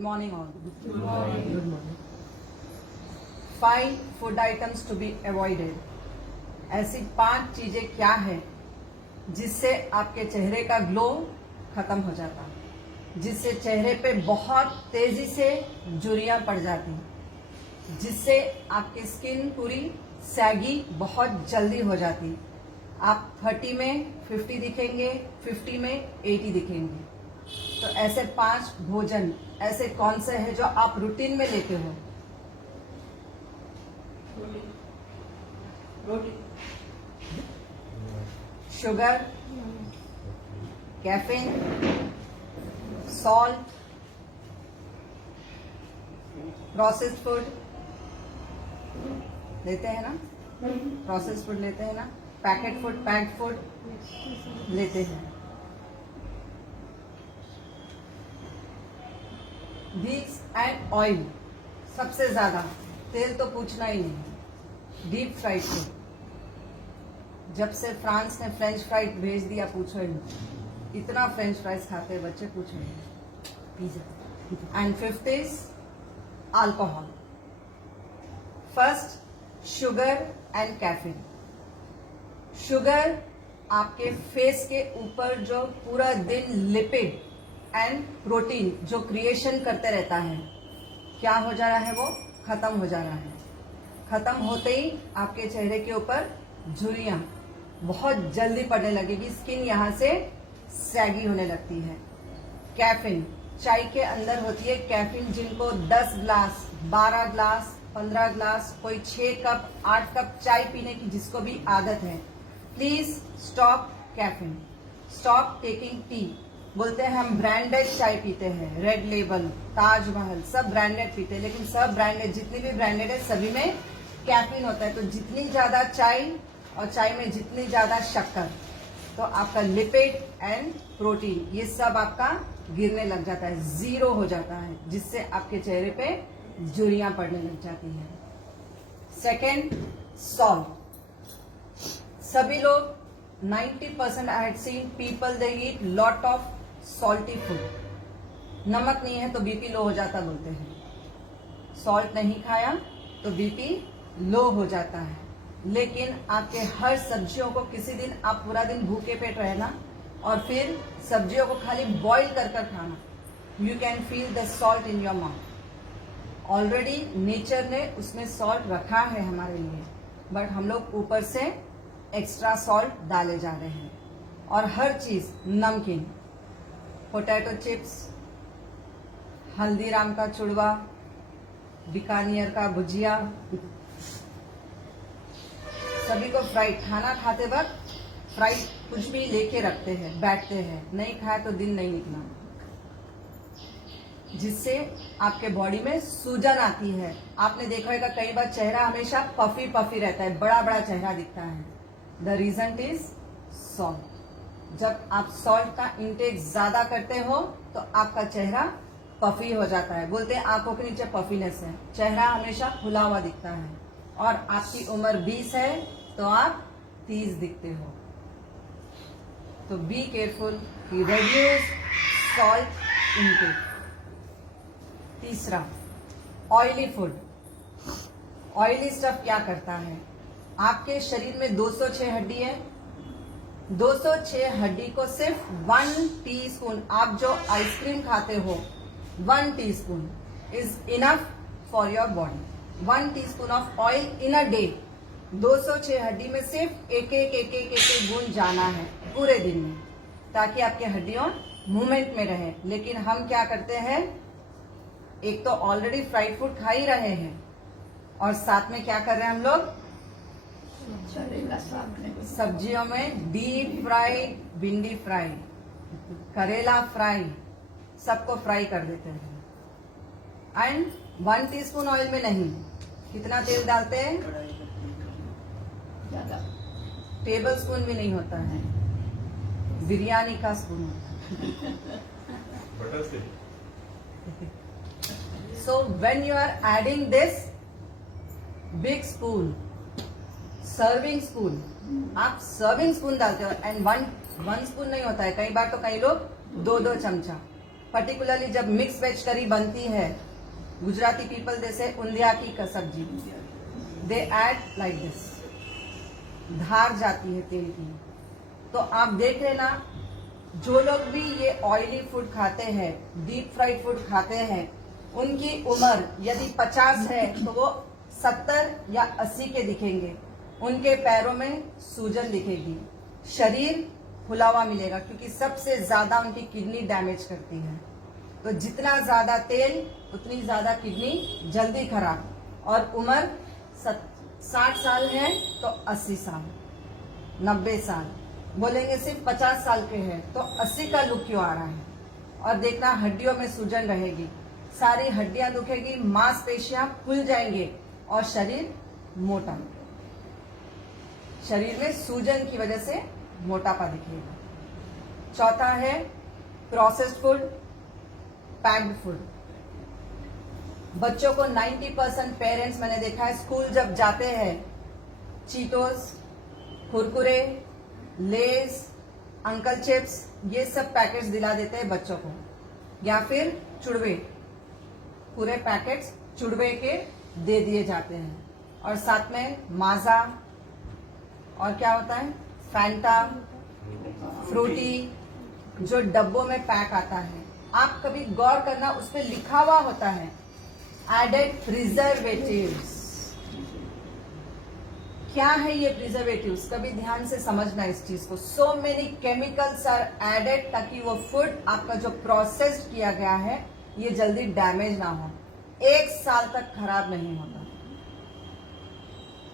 Morning all. Good morning. 5 food items to be avoided. ऐसी 5 चीजें क्या है जिससे आपके चेहरे का ग्लो खत्म हो जाता, जिससे चेहरे पे बहुत तेजी से झुर्रियां पड़ जाती, जिससे आपकी स्किन पूरी सैगी बहुत जल्दी हो जाती। आप 30 में 50 दिखेंगे, 50 में 80 दिखेंगे। तो ऐसे 5 भोजन ऐसे कौन से हैं जो आप रूटीन में लेते हो? रोटी, sugar, caffeine, salt, processed food लेते हैं ना? प्रोसेस्ड फूड लेते हैं ना? पैकेट फूड, पैक्ड फूड लेते हैं। डीप्स एंड ऑयल, सबसे ज्यादा तेल तो पूछना ही नहीं। डीप फ्राइड फूड, जब से फ्रांस ने फ्रेंच फ्राइज भेज दिया पूछो ही नहीं, इतना फ्रेंच फ्राइज खाते हैं बच्चे पूछो ही नहीं। Pizza. And 5th is alcohol. First sugar and caffeine. Sugar आपके फेस के ऊपर जो पूरा दिन लिपिड एंड प्रोटीन जो क्रिएशन करते रहता है, क्या हो जा रहा है? वो खत्म हो जा रहा है। खत्म होते ही आपके चेहरे के ऊपर झुर्रियां बहुत जल्दी पड़ने लगेगी, स्किन यहां से सैगी होने लगती है। कैफीन, चाय के अंदर होती है कैफीन, जिनको 10 ग्लास, 12 ग्लास, 15 ग्लास, कोई 6 कप, 8 कप चाय पीने की जिसको भी आदत है, please stop caffeine, stop taking tea. बोलते हैं हम ब्रांडेड चाय पीते हैं, रेड लेबल, ताजमहल, सब ब्रांडेड पीते हैं, लेकिन सब ब्रांडेड, जितनी भी ब्रांडेड है सभी में कैफीन होता है। तो जितनी ज्यादा चाय और चाय में जितनी ज्यादा शक्कर, तो आपका लिपिड एंड प्रोटीन ये सब आपका गिरने लग जाता है, जीरो हो जाता है, जिससे आपके चेहरे पे झुर्रियां पड़ने लग जाती है। Second, salt. सभी लोग 90% I had seen people they eat lot of salty food. नमक नहीं है तो बीपी लो हो जाता बोलते हैं, सॉल्ट नहीं खाया तो बीपी लो हो जाता है। लेकिन आपके हर सब्जियों को किसी दिन आप पूरा दिन भूखे पेट रहना और फिर सब्जियों को खाली बॉईल कर कर खाना, you can feel the salt in your mouth. Already nature ने उसमें सॉल्ट रखा है हमारे लिए, बट हम लोग ऊपर से एक्स्ट्रा सॉल्ट डाले जा रहे हैं। और हर चीज नमकीन, पोटैटो चिप्स, हल्दीराम का चुड़वा, बीकानियर का भुजिया, सभी को फ्राइड, खाना खाते वक्त फ्राइड कुछ भी लेके रखते हैं, बैठते हैं, नहीं खाया तो दिन नहीं निकला, जिससे आपके बॉडी में सूजन आती है। आपने देखा होगा कई बार चेहरा हमेशा पफी पफी रहता है, बड़ा बड़ा चेहरा दिखता है। The reason is salt. जब आप सॉल्ट का इंटेक ज्यादा करते हो तो आपका चेहरा पफी हो जाता है। बोलते हैं आंखों के नीचे पफीनेस है, चेहरा हमेशा खुला हुआ दिखता है। और आपकी उम्र 20 है तो आप 30 दिखते हो। तो be careful, reduce salt intake. तीसरा, ऑयली फूड। ऑयली स्टफ क्या करता है? आपके शरीर में 206 हड्डी है, 206 हड्डी को सिर्फ 1 टीस्पून, आप जो आइसक्रीम खाते हो 1 teaspoon is enough for your body. 1 teaspoon of oil in a day. 206 हड्डी में सिर्फ एक एक बूंद जाना है पूरे दिन में, ताकि आपके हड्डियों मूवमेंट में रहे। लेकिन हम क्या करते हैं, एक तो ऑलरेडी फ्राइड फूड खा ही रहे हैं और साथ में क्या कर रहे हैं हम लोग, सब्जियों में डीप फ्राई, भिंडी फ्राई, करेला फ्राई, सबको फ्राई कर देते हैं। एंड 1 टीस्पून ऑयल में नहीं, कितना तेल डालते हैं? टेबल स्पून भी नहीं होता है, बिरयानी का स्पून होता है। So when you are adding this big spoon, serving spoon, आप सर्विंग स्पून डालते हो, एंड वन स्पून नहीं होता है, कई बार तो कई लोग 2-2 चमचा, पर्टिकुलरली जब मिक्स वेज करी बनती है, गुजराती पीपल जैसे उंदिया की सब्जी, दे ऐड लाइक दिस, धार जाती है तेल की। तो आप देख लेना, जो लोग भी ये ऑयली फूड खाते हैं, डीप फ्राइड फूड खाते हैं, उनकी उम्र यदि 50 है तो वो 70 या 80 के दिखेंगे। उनके पैरों में सूजन दिखेगी, शरीर फुला हुआ मिलेगा, क्योंकि सबसे ज्यादा उनकी किडनी डैमेज करती है। तो जितना ज्यादा तेल उतनी ज्यादा किडनी जल्दी खराब। और उम्र 60 साल है तो 80 साल, 90 साल, बोलेंगे सिर्फ 50 साल के हैं तो 80 का लुक क्यों आ रहा है। और देखना हड्डियों में सूजन रहेगी, सारी हड्डियां दुखेगी, मांसपेशियां फूल जाएंगे और शरीर मोटा, शरीर में सूजन की वजह से मोटापा दिखेगा। चौथा है प्रोसेस्ड फूड, पैक्ड फूड। बच्चों को 90% पेरेंट्स मैंने देखा है स्कूल जब जाते हैं, चीटोस, कुरकुरे, लेज, अंकल चिप्स, ये सब पैकेट्स दिला देते हैं बच्चों को, या फिर चुड़वे, पूरे पैकेट्स चुड़वे के दे दिए जाते हैं। और साथ में माजा, और क्या होता है, फैंटा, फ्रूटी, जो डब्बों में पैक आता है। आप कभी गौर करना, उस पर लिखा हुआ होता है एडेड प्रिजर्वेटिव्स। क्या है ये प्रिजर्वेटिव्स, कभी ध्यान से समझना इस चीज को। So many chemicals are added ताकि वो फूड आपका जो प्रोसेस्ड किया गया है ये जल्दी डैमेज ना हो, 1 साल तक खराब नहीं होता।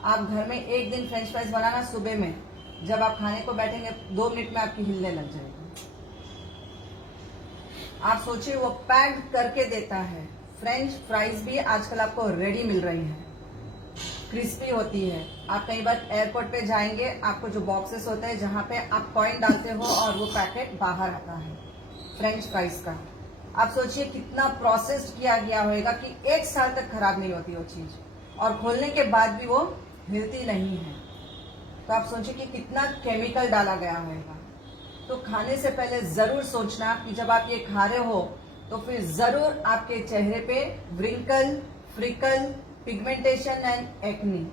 आप घर में एक दिन फ्रेंच फ्राइज बनाना, सुबह में जब आप खाने को बैठेंगे 2 मिनट में आपकी हिलने लग जाएगी। आप सोचिए वो पैक करके देता है। फ्रेंच फ्राइज भी आजकल आपको रेडी मिल रही है, क्रिस्पी होती है। आप कई बार एयरपोर्ट पे जाएंगे, आपको जो बॉक्सेस होते हैं जहां पे आप कॉइन डालते हो और वो पैकेट बाहर आता है फ्रेंच फ्राइज का। आप सोचिए कितना प्रोसेस्ड किया गया होगा कि 1 साल तक खराब नहीं होती वो चीज, और खोलने के बाद भी वो हिलती नहीं है। तो आप सोचिए कि कितना केमिकल डाला गया होगा। तो खाने से पहले जरूर सोचना कि जब आप ये खा रहे हो तो फिर जरूर आपके चेहरे पे wrinkle, fickle, pigmentation and acne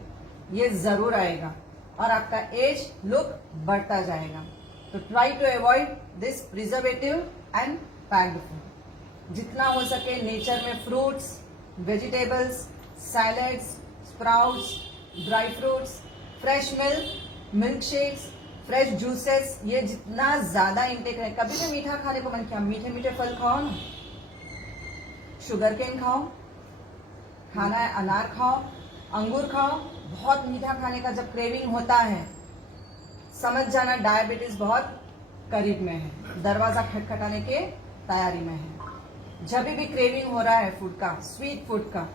ये जरूर आएगा और आपका एज लुक बढ़ता जाएगा। तो try to avoid this preservative and packed food. जितना हो सके नेचर में fruits, vegetables, salads, sprouts, dry fruits, fresh milk, milk shakes, fresh juices, ये जितना ज्यादा इंटेक है। कभी भी मीठा खाने को मन किया, मीठे मीठे फल खाओ ना, शुगर केन खाओ, खाना है अनार खाओ, अंगूर खाओ। बहुत मीठा खाने का जब क्रेविंग होता है, समझ जाना डायबिटीज बहुत करीब में है, दरवाजा खटखटाने के तैयारी में है। जब भी क्रेविंग हो रहा है फूड का, स्वीट फूड का,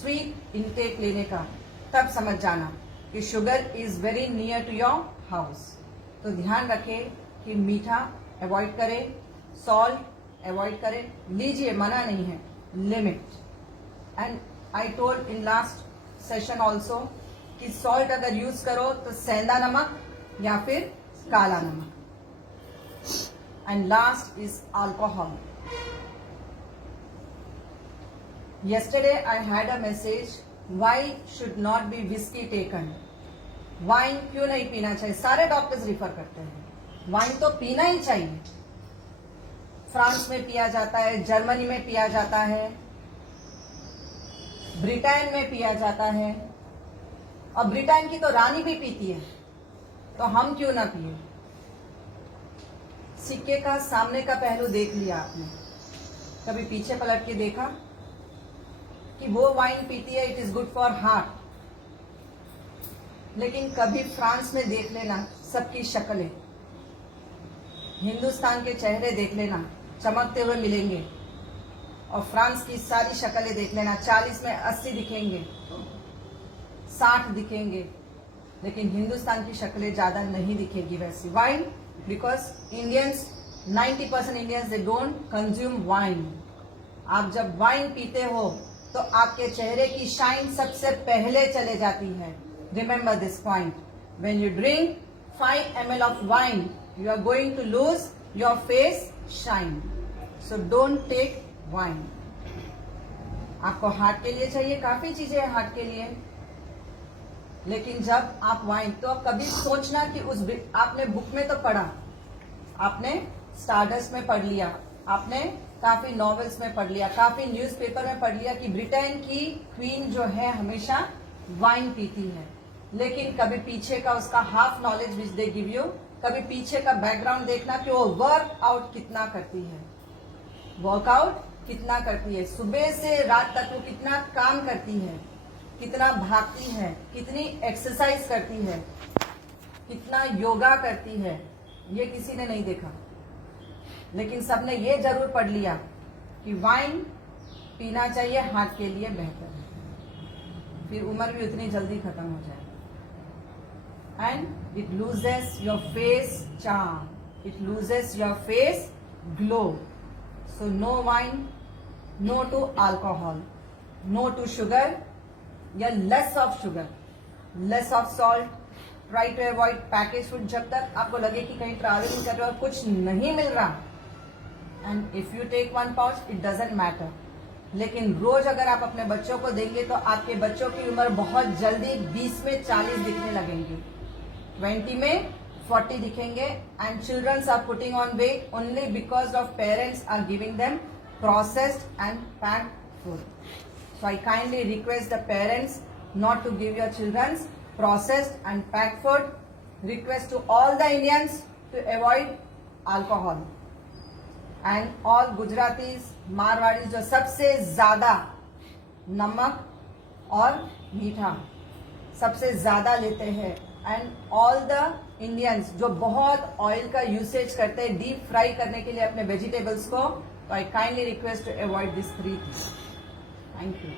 स्वीट इंटेक लेने का, तब समझ जाना कि sugar is very near to your house. तो ध्यान रखें कि मीठा अवॉइड करें, सॉल्ट अवॉइड करें, लीजिए मना नहीं है, limit. And I told in last session also कि सॉल्ट अगर यूज करो तो सेंधा नमक या फिर काला नमक। And last is alcohol. Yesterday I had a message, why should not be whiskey taken? Wine क्यों नहीं पीना चाहिए? सारे डॉक्टर्स रिफर करते हैं वाइन तो पीना ही चाहिए। फ्रांस में पिया जाता है, जर्मनी में पिया जाता है, ब्रिटेन में पिया जाता है, और ब्रिटेन की तो रानी भी पीती है, तो हम क्यों ना पिए? सिक्के का सामने का पहलू देख लिया आपने, कभी पीछे पलट के देखा कि वो वाइन पीती है, it is good for heart. लेकिन कभी फ्रांस में देख लेना सबकी शक्लें, हिंदुस्तान के चेहरे देख लेना चमकते हुए मिलेंगे, और फ्रांस की सारी शक्लें देख लेना 40 में 80 दिखेंगे, 60 दिखेंगे, लेकिन हिंदुस्तान की शक्लें ज्यादा नहीं दिखेगी वैसी। Wine because Indians, 90% Indians they don't consume wine. आप जब वाइन पीते हो तो आपके चेहरे की शाइन सबसे पहले चले जाती है। Remember this point, when you drink 5 ml of wine, you are going to lose your face shine. So don't take wine. आपको हार्ट के लिए चाहिए, काफी चीजें हैं हार्ट के लिए, लेकिन जब आप वाइन, तो कभी सोचना कि आपने बुक में तो पढ़ा, आपने स्टारडस्ट में पढ़ लिया, आपने काफी नॉवेल्स में पढ़ लिया, काफी न्यूज़पेपर में पढ़ लिया कि ब्रिटेन की क्वीन जो है हमेशा वाइन पीती है, लेकिन कभी पीछे का उसका half knowledge which they give you, कभी पीछे का बैकग्राउंड देखना कि वो वर्कआउट कितना करती है, वर्कआउट कितना करती है, सुबह से रात तक वो कितना काम करती है, कितना भागती है, कितनी एक्सरसाइज करती है, कितना योगा करती है, ये किसी ने नहीं देखा। लेकिन सबने ये जरूर पढ़ लिया कि वाइन पीना चाहिए, हार्ट के लिए बेहतर है, फिर उम्र भी उतनी जल्दी खत्म हो जाए। And it loses your face charm, it loses your face glow. So no wine, no to alcohol, no to sugar, या less of sugar, less of salt, try to avoid package food. जब तक आपको लगे कि कहीं travelling कर रहे हो कुछ नहीं मिल रहा, and if you take 1 pouch it doesn't matter, लेकिन रोज अगर आप अपने बच्चों को देंगे तो आपके बच्चों की उम्र बहुत जल्दी 20 में 40 दिखने लगेंगे, 20 में 40 दिखेंगे। And childrens are putting on weight only because of parents are giving them processed and packed food. So I kindly request the parents not to give your children processed and packed food. Request to all the Indians to avoid alcohol. And all Gujaratis, Marwadis जो सबसे ज्यादा नमक और मीठा सबसे ज्यादा लेते हैं, एंड ऑल द इंडियंस जो बहुत ऑयल का यूसेज करते हैं डीप फ्राई करने के लिए अपने वेजिटेबल्स को, तो I kindly request to avoid this 3 things. Thank you.